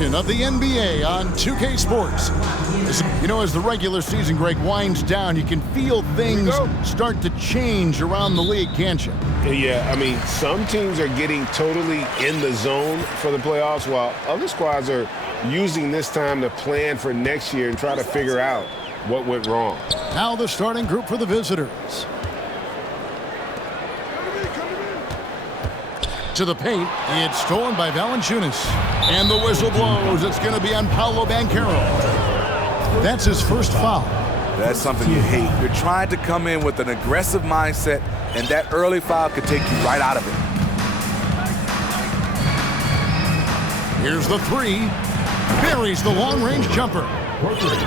edition of the NBA on 2K Sports. As the regular season, Greg, winds down, you can feel things start to change around the league, can't you? Yeah, I mean, some teams are getting totally in the zone for the playoffs, while other squads are using this time to plan for next year and try to figure out what went wrong. Now the starting group for the visitors. To the paint, it's stolen by Valanciunas. And the whistle blows. It's going to be on Paolo Banchero. That's his first foul. That's something you hate. You're trying to come in with an aggressive mindset, and that early foul could take you right out of it. Here's the three. Buries the long-range jumper.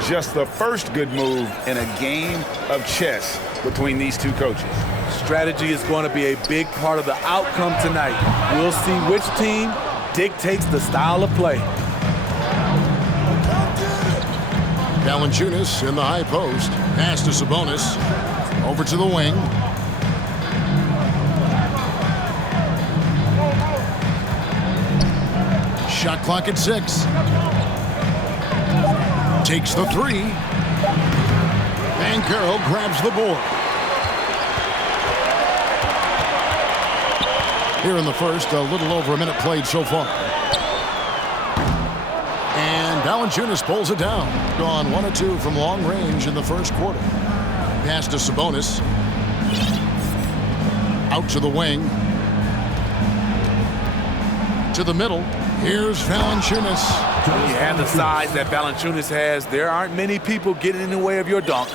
Just the first good move in a game of chess between these two coaches. Strategy is going to be a big part of the outcome tonight. We'll see which team dictates the style of play. Valanciunas in the high post. Pass to Sabonis. Over to the wing. Shot clock at 6. Takes the three. Banchero grabs the board. Here in the first, a little over a minute played so far. And Valanciunas pulls it down. Gone 1 of 2 from long range in the first quarter. Pass to Sabonis. Out to the wing. To the middle. Here's Valanciunas. When you have the size that Valanciunas has, there aren't many people getting in the way of your dunk.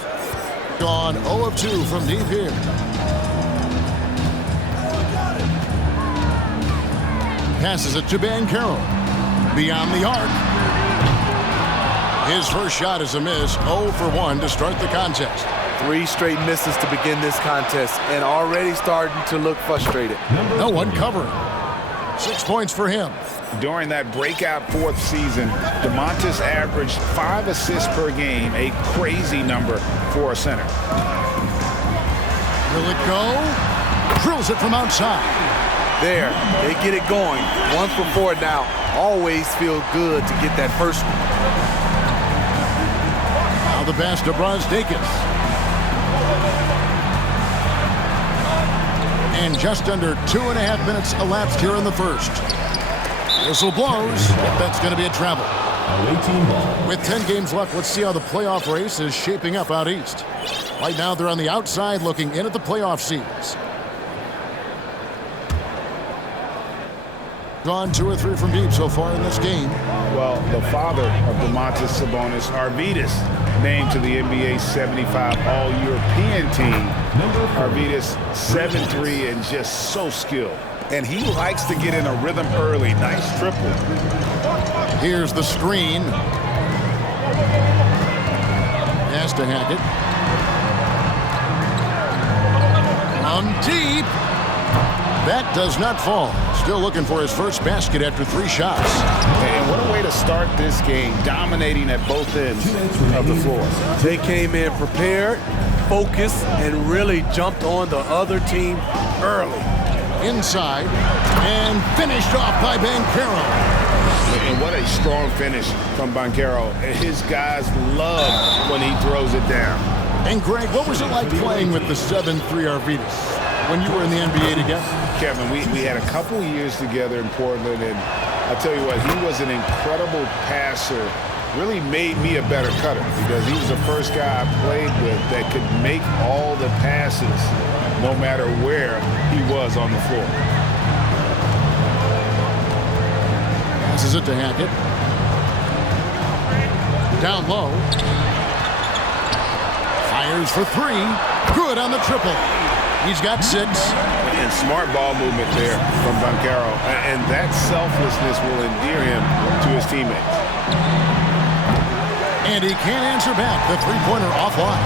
Gone 0 of 2 from deep here. Passes it to Banchero. Beyond the arc. His first shot is a miss. 0 for 1 to start the contest. 3 straight misses to begin this contest and already starting to look frustrated. No one covering. 6 points for him. During that breakout fourth season, DeMontis averaged 5 assists per game, a crazy number for a center. Will it go? Drills it from outside. There, they get it going. 1 for 4 now. Always feel good to get that first one. Now the pass to Brazdeikis. And just under 2.5 minutes elapsed here in the first. Whistle blows. That's going to be a travel. With 10 games left, let's see how the playoff race is shaping up out east. Right now, they're on the outside looking in at the playoff seeds. Gone 2 or 3 from deep so far in this game. Well, the father of Domantas Sabonis, Arvydas, named to the NBA 75 All-European team. Arvydas, 7'3", and just so skilled. And he likes to get in a rhythm early. Nice triple. Here's the screen. Pass to Hackett. On deep. That does not fall. Still looking for his first basket after 3 shots. And what a way to start this game, dominating at both ends of the floor. They came in prepared, focused, and really jumped on the other team early. Inside, and finished off by Banchero. And what a strong finish from Banchero. His guys love when he throws it down. And Greg, what was it like playing with the 7'3" Arvydas when you were in the NBA together? Kevin, we had a couple years together in Portland, and I'll tell you what, he was an incredible passer. Really made me a better cutter because he was the first guy I played with that could make all the passes no matter where he was on the floor. Passes it to Hackett. Down low. Fires for 3. Good on the triple. He's got 6. And smart ball movement there from Banchero. And that selflessness will endear him to his teammates. And he can't answer back. The three-pointer offline.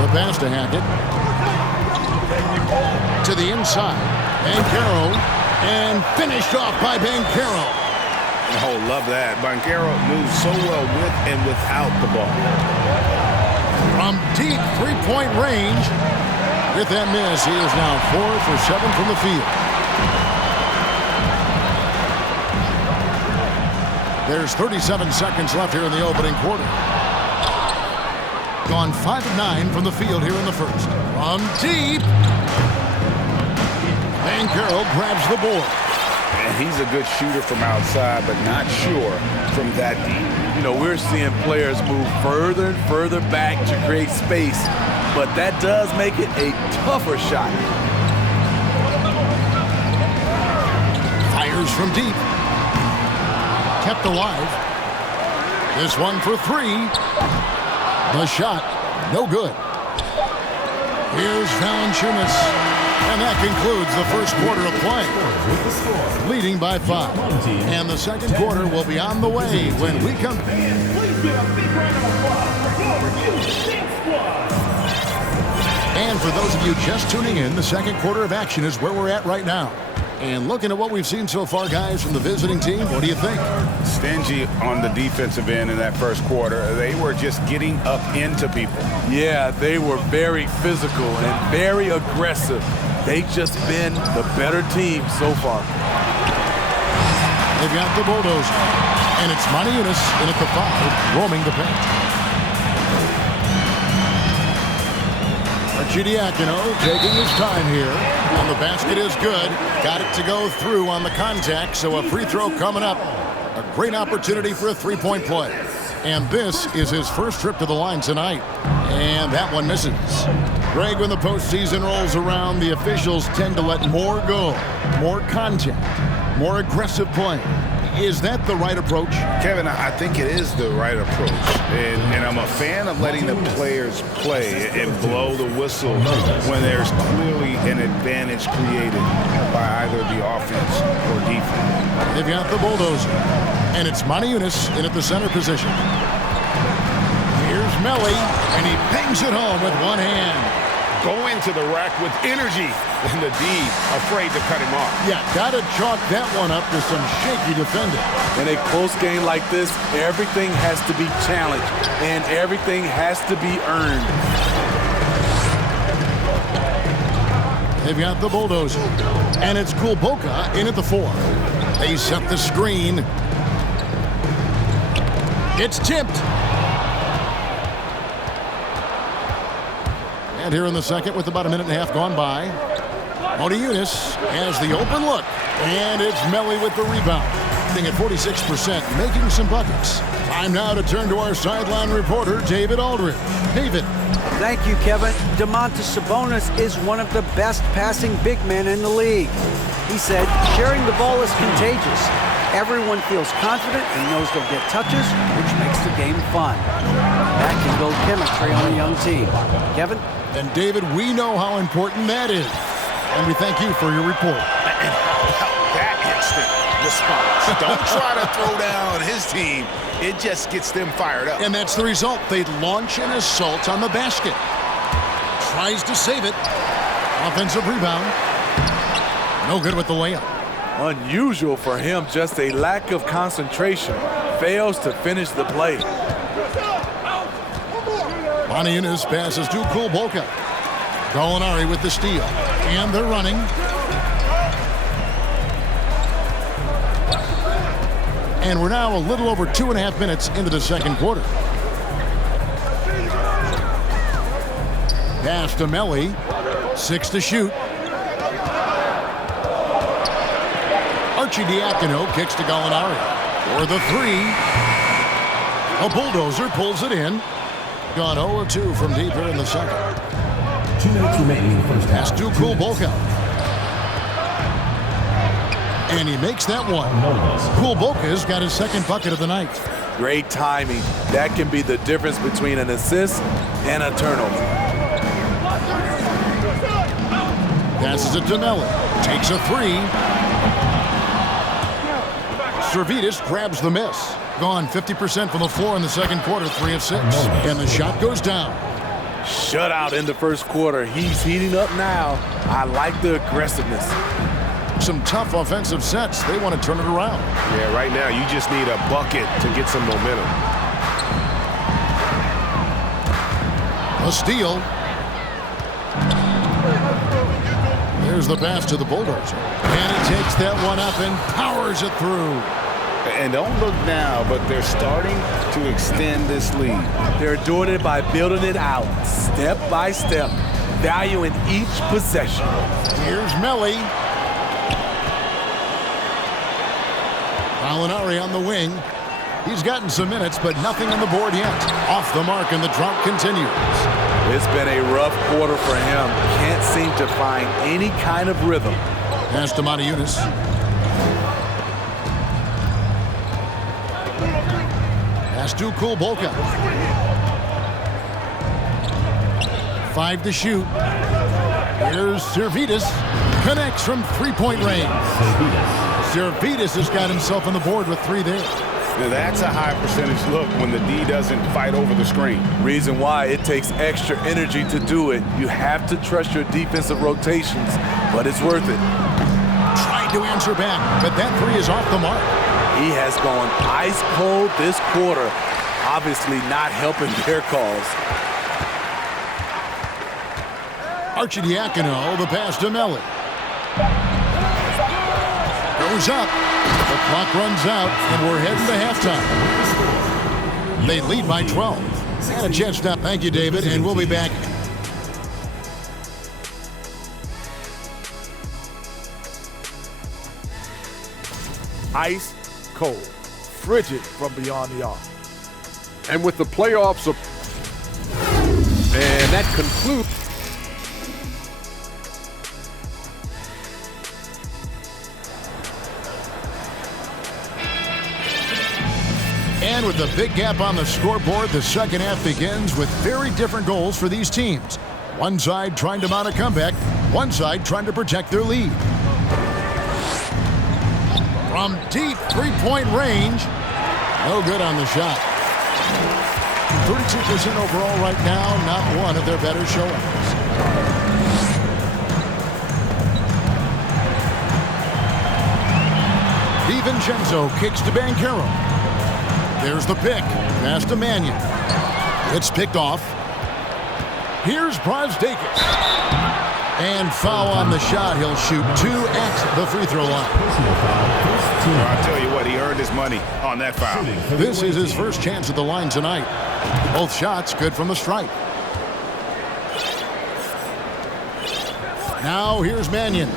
The pass to Hackett. To the inside. Banchero. And finished off by Banchero. Oh, love that. Banchero moves so well with and without the ball. From deep three-point range, with that miss, he is now 4 for 7 from the field. There's 37 seconds left here in the opening quarter. Gone 5 of 9 from the field here in the first. From deep. Banchero grabs the board. And he's a good shooter from outside, but not sure from that deep. You know, we're seeing players move further and further back to create space, but that does make it a tougher shot. Fires from deep. Kept alive. This one for 3. The shot, no good. Here's Valanciunas. And that concludes the first quarter of play. Leading by 5. And the second quarter will be on the way when we come. And for those of you just tuning in, the second quarter of action is where we're at right now. And looking at what we've seen so far, guys, from the visiting team, what do you think? Stingy on the defensive end in that first quarter. They were just getting up into people. Yeah, they were very physical and very aggressive. They've just been the better team so far. They've got the bulldozer. And it's Monty Eunice in at the 5, roaming the paint. Arcidiacono taking his time here. And the basket is good. Got it to go through on the contact, so a free throw coming up. A great opportunity for a three-point play. And this is his first trip to the line tonight. And that one misses. Greg, when the postseason rolls around, the officials tend to let more go. More contact. More aggressive play. Is that the right approach? Kevin, I think it is the right approach. And I'm a fan of letting the players play and blow the whistle when there's clearly an advantage created by either the offense or defense. They've got the bulldozer. And it's Monty Eunice in at the center position. Here's Melly, and he bangs it home with one hand. Going to the rack with energy, and the D afraid to cut him off. Yeah, gotta chalk that one up to some shaky defending. In a close game like this, everything has to be challenged, and everything has to be earned. They've got the bulldozer, and it's Kulboka in at the 4. They set the screen. It's tipped. And here in the second, with about a minute and a half gone by, Monty Eunice has the open look, and it's Melly with the rebound. At 46%, making some buckets. Time now to turn to our sideline reporter, David Aldridge. David. Thank you, Kevin. Domantas Sabonis is one of the best passing big men in the league. He said, sharing the ball is contagious. Everyone feels confident and knows they'll get touches, which makes the game fun. That can build chemistry on a young team. Kevin? And David, we know how important that is. And we thank you for your report. And that instant response. Don't try to throw down his team. It just gets them fired up. And that's the result. They launch an assault on the basket. Tries to save it. Offensive rebound. No good with the layup. Unusual for him, just a lack of concentration. Fails to finish the play. Monty Eunice passes to Kulboka. Gallinari with the steal. And they're running. And we're now a little over 2.5 minutes into the second quarter. Pass to Melly. 6 to shoot. Arcidiacono kicks to Gallinari. For the 3. A bulldozer pulls it in. Gone 0-2 from deep here in the second. 2 minutes remaining in the first half. Pass to Kulboka. And he makes that one. Kulboka's got his second bucket of the night. Great timing. That can be the difference between an assist and a turnover. Passes it to Melly. Takes a 3. Servetus grabs the miss. Gone 50% from the floor in the second quarter, 3 of 6. And the shot goes down. Shutout in the first quarter. He's heating up now. I like the aggressiveness. some tough offensive sets. They want to turn it around. Yeah, right now you just need a bucket to get some momentum. A steal. There's the pass to the Bulldozer. And he takes that one up and powers it through. And don't look now, but they're starting to extend this lead. They're doing it by building it out, step by step, valuing each possession. Here's Melly. Molinari on the wing. He's gotten some minutes, but nothing on the board yet. Off the mark, and the drought continues. It's been a rough quarter for him. Can't seem to find any kind of rhythm. Pass to Motiejunas. Pass to Kulbolka. 5 to shoot. Here's Servidis. Connects from three-point range. Servidis has got himself on the board with 3 there. Now that's a high percentage look when the D doesn't fight over the screen. Reason why it takes extra energy to do it. You have to trust your defensive rotations, but it's worth it. Tried to answer back, but that 3 is off the mark. He has gone ice cold this quarter, obviously not helping their cause. Arcidiacono, the pass to Melly. Goes up. The clock runs out, and we're heading to halftime. They lead by 12. And a chance now. Thank you, David, and we'll be back. Ice cold, frigid from beyond the arc. And with the playoffs, and that concludes. And with the big gap on the scoreboard, the second half begins with very different goals for these teams. One side trying to mount a comeback, one side trying to protect their lead. From deep three-point range, no good on the shot. 32% overall right now, not one of their better showings. DiVincenzo kicks to Banchero. There's the pick. Pass to Mannion. It's picked off. Here's Brazdeikis. And foul on the shot. He'll shoot 2 at the free throw line. I'll tell you what, he earned his money on that foul. This is his first chance at the line tonight. Both shots good from the stripe. Now here's Mannion.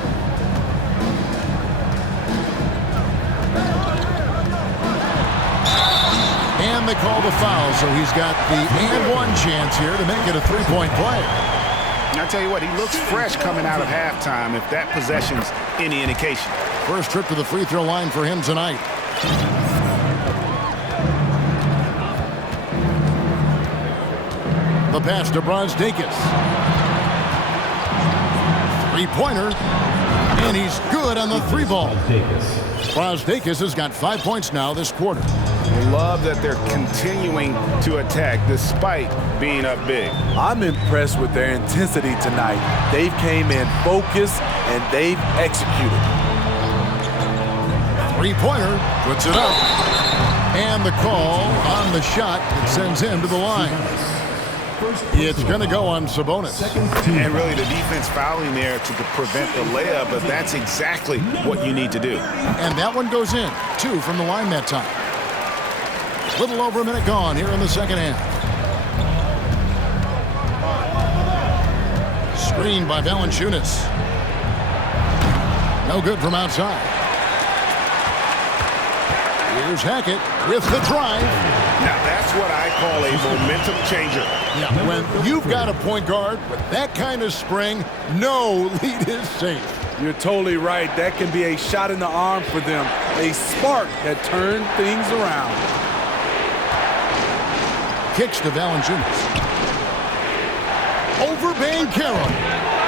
And they call the foul, so he's got the and one chance here to make it a three-point play. I'll tell you what, he looks fresh coming out of halftime if that possession's any indication. First trip to the free throw line for him tonight. The pass to Brazdeikis. Three-pointer. And he's good on the three ball. Brazdeikis has got 5 points now this quarter. Love that they're continuing to attack despite being up big. I'm impressed with their intensity tonight. They've came in focused and they've executed. Three-pointer, puts it up. And the call on the shot that sends him to the line. It's going to go on Sabonis. And really the defense fouling there to prevent the layup, but that's exactly what you need to do. And that one goes in. 2 from the line that time. Little over a minute gone here in the second half. Screen by Valanciunas. No good from outside. Here's Hackett with the drive. Now that's what I call a momentum changer. Yeah, when you've got a point guard with that kind of spring, no lead is safe. You're totally right. That can be a shot in the arm for them. A spark that turned things around. Kicks to Valanciunas. Over Banchero.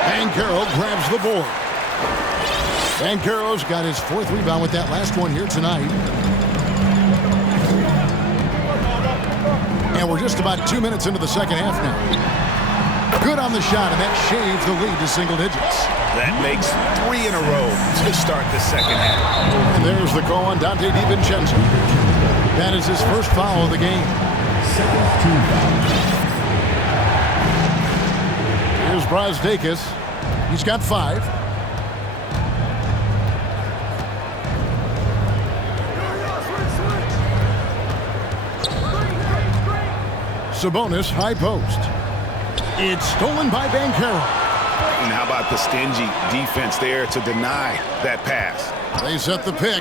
Banchero grabs the board. Banchero's got his 4th rebound with that last one here tonight. And we're just about 2 minutes into the second half now. Good on the shot, and that shaves the lead to single digits. That makes 3 in a row to start the second half. And there's the call on Donte DiVincenzo. That is his first foul of the game. Here's Brazdeikis. He's got 5. Sabonis, high post. It's stolen by Banchero. And how about the stingy defense there to deny that pass? They set the pick.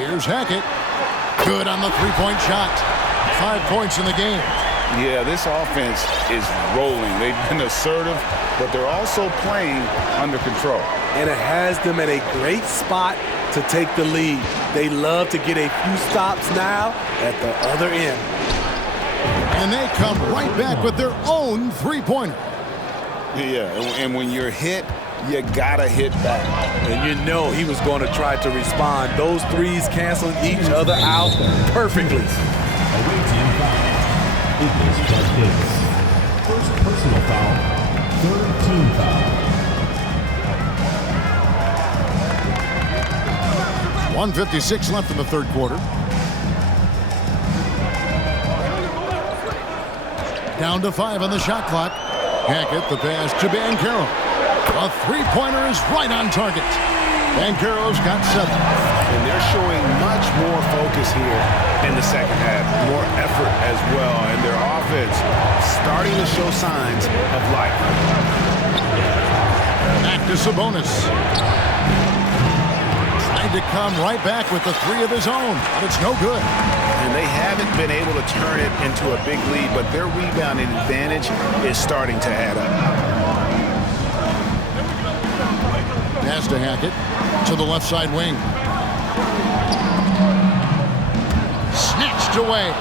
Here's Hackett. Good on the three-point shot. 5 points in the game. Yeah, this offense is rolling. They've been assertive, but they're also playing under control. And it has them at a great spot to take the lead. They love to get a few stops now at the other end. And they come right back with their own three-pointer. Yeah, and when you're hit, you gotta hit back. And you know he was going to try to respond. Those threes canceling each other out perfectly. First personal foul, third team foul. 1:56 left in the third quarter. Down to 5 on the shot clock. Hackett, the pass to Banchero. A three-pointer is right on target. Banchero's got 7. And they're showing much more focus here in the second half. More effort as well. And their offense starting to show signs of life. Back to Sabonis. Trying to come right back with the 3 of his own, but it's no good. And they haven't been able to turn it into a big lead, but their rebounding advantage is starting to add up. Pass to Hackett to the left side wing. Snatched away.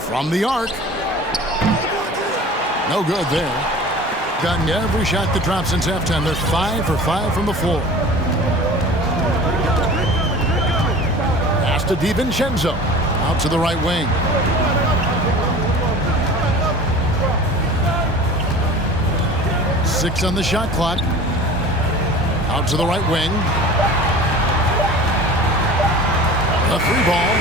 From the arc. No good there. Gotten every shot that dropped since halftime. They're 5 for 5 from the floor. Pass to DiVincenzo. Out to the right wing. Six on the shot clock. Out to the right wing. A 3 ball.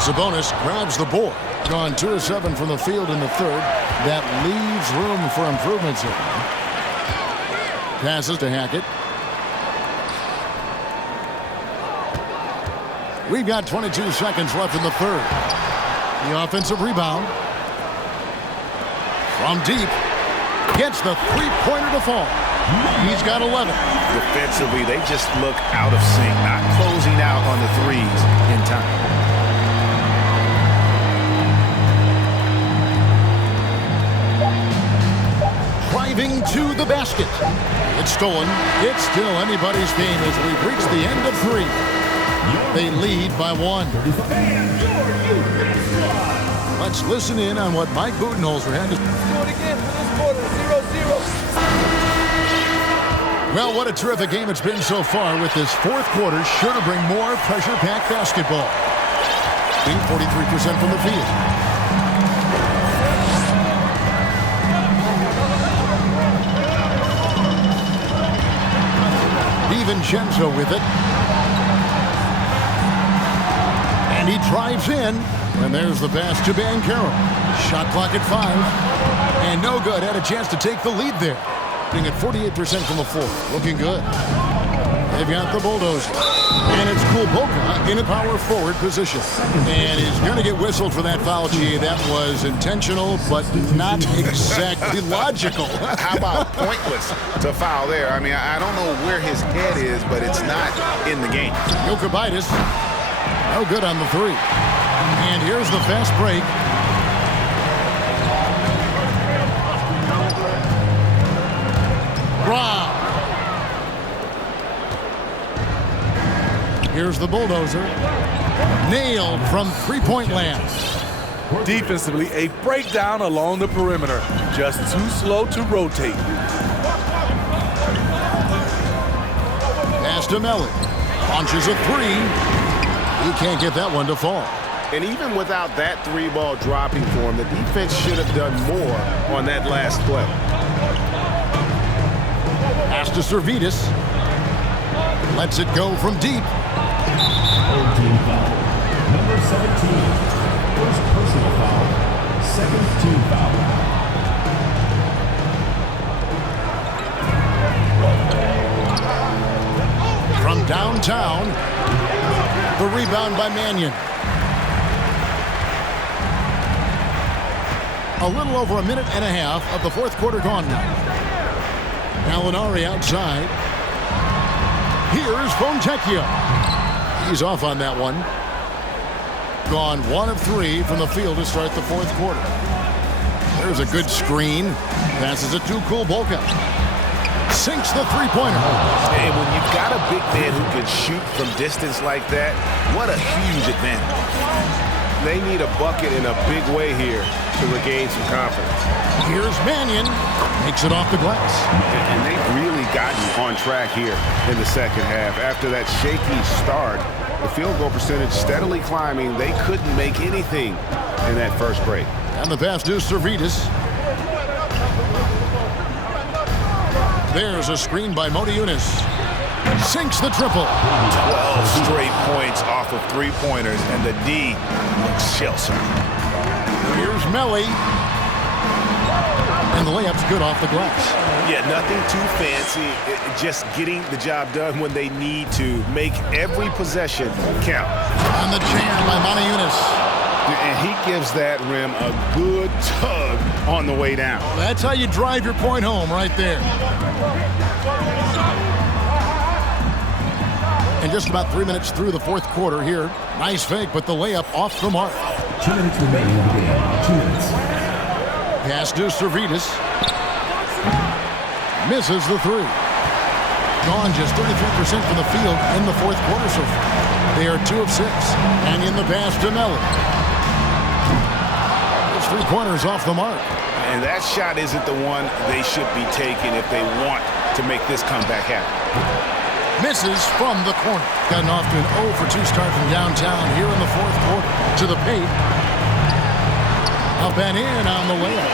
Sabonis grabs the board. Gone 2 of 7 from the field in the third. That leaves room for improvements here. Passes to Hackett. We've got 22 seconds left in the third. The offensive rebound. From deep. Gets the three-pointer to fall. He's got 11. Defensively, they just look out of sync, not closing out on the threes in time. Driving to the basket. It's stolen. It's still anybody's game as we've reached the end of 3. They lead by 1. Let's listen in on what Mike Budenholzer had to say. Well, what a terrific game it's been so far, with this fourth quarter sure to bring more pressure-packed basketball. Being 43% from the field. DiVincenzo with it. And he drives in. And there's the pass to Banchero. Shot clock at 5. And no good. Had a chance to take the lead there. Being at 48% from the floor. Looking good. They've got the bulldozer. And it's Kulboka in a power forward position. And he's going to get whistled for that foul, G. That was intentional, but not exactly logical. How about pointless to foul there? I mean, I don't know where his head is, but it's not in the game. Jokubaitis. No good on the 3. And here's the fast break. Brown. Here's the bulldozer. Nailed from three-point land. Defensively, a breakdown along the perimeter. Just too slow to rotate. Pass to Melly. Launches a 3. He can't get that one to fall. And even without that 3-ball dropping for him, the defense should have done more on that last play. Pass to Servidis. Lets it go from deep. Third team foul. Number 17. First personal foul. Second team foul. From downtown, the rebound by Mannion. A little over a minute and a half of the fourth quarter gone now. Gallinari outside. Here's Fontecchio. He's off on that one. Gone 1 of 3 from the field to start the fourth quarter. There's a good screen. Passes it to Kulboka. Sinks the three-pointer. And when you've got a big man who can shoot from distance like that, what a huge advantage. They need a bucket in a big way here to regain some confidence. Here's Mannion. Makes it off the glass. And they've really gotten on track here in the second half. After that shaky start, the field goal percentage steadily climbing. They couldn't make anything in that first break. And the pass to Servidis. There's a screen by Motiejunas. Sinks the triple. 12 straight points off of three-pointers, and the D looks shell-shocked. Here's Melli. And the layup's good off the glass. Yeah, nothing too fancy. Just getting the job done when they need to. Make every possession count. On the jam by Motiejunas. And he gives that rim a good tug on the way down. That's how you drive your point home right there. And just about 3 minutes through the fourth quarter here. Nice fake, but the layup off the mark. 2 minutes remaining in the game. 2 minutes. Pass to Servidis. Misses the three. Gone just 33% from the field in the fourth quarter so far. They are 2 of 6. And in the pass to Melli. Those three-pointers off the mark. And that shot isn't the one they should be taking if they want to make this comeback happen. Misses from the corner. Gotten off to an 0 for 2 start from downtown here in the fourth quarter. To the paint. Up and in on the layup.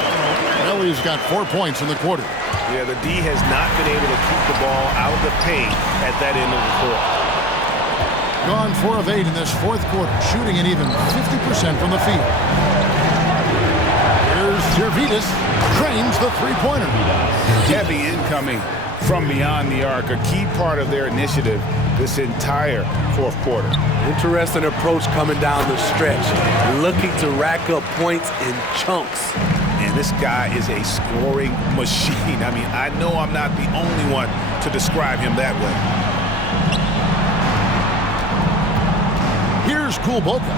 Melli's got 4 points in the quarter. Yeah, the D has not been able to keep the ball out of the paint at that end of the court. Gone 4 of 8 in this fourth quarter, shooting an even 50% from the field. Here's Servidis, drains the three-pointer. Heavy incoming from beyond the arc, a key part of their initiative this entire fourth quarter. Interesting approach coming down the stretch, looking to rack up points in chunks. And this guy is a scoring machine. I mean, I know I'm not the only one to describe him that way. Here's Kulboka.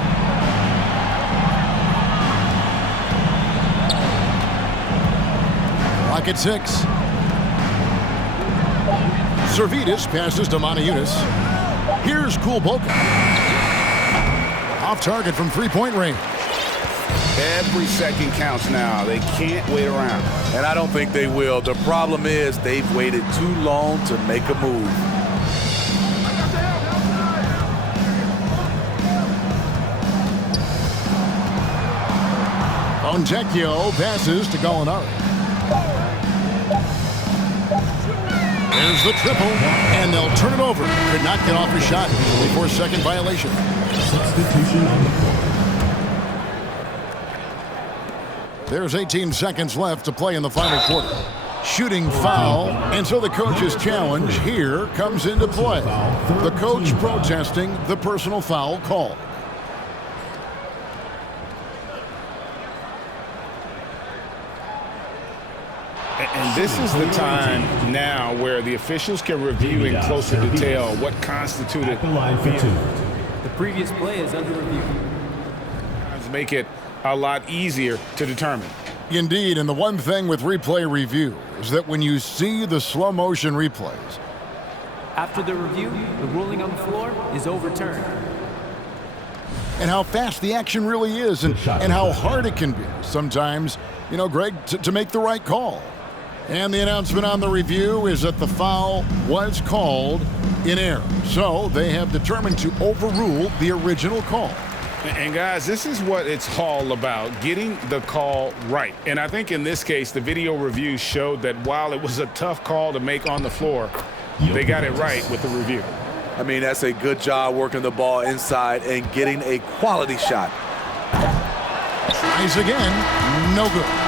Clock at 6. Servidis passes to Motiejunas. Here's Kulboka. Off target from three-point range. Every second counts now. They can't wait around. And I don't think they will. The problem is they've waited too long to make a move. Fontecchio passes to Gallinari. There's the triple, and they'll turn it over. Could not get off his shot. 24-second violation. Substitution on the court. There's 18 seconds left to play in the final quarter. Shooting foul, and so the coach's challenge here comes into play. The coach protesting the personal foul call. And this is the time now where the officials can review in closer detail what constituted The line for 2. The previous play is under review. make it a lot easier to determine. Indeed, and the one thing with replay review is that when you see the slow motion replays, After the review, the ruling on the floor is overturned. and how fast the action really is and how hard it can be sometimes, you know, Greg, to make the right call. And the announcement on the review is that the foul was called in error. So they have determined to overrule the original call. And guys, this is what it's all about, getting the call right. And I think in this case, the video review showed that while it was a tough call to make on the floor, they got it right with the review. I mean, that's a good job working the ball inside and getting a quality shot. Tries again, no good.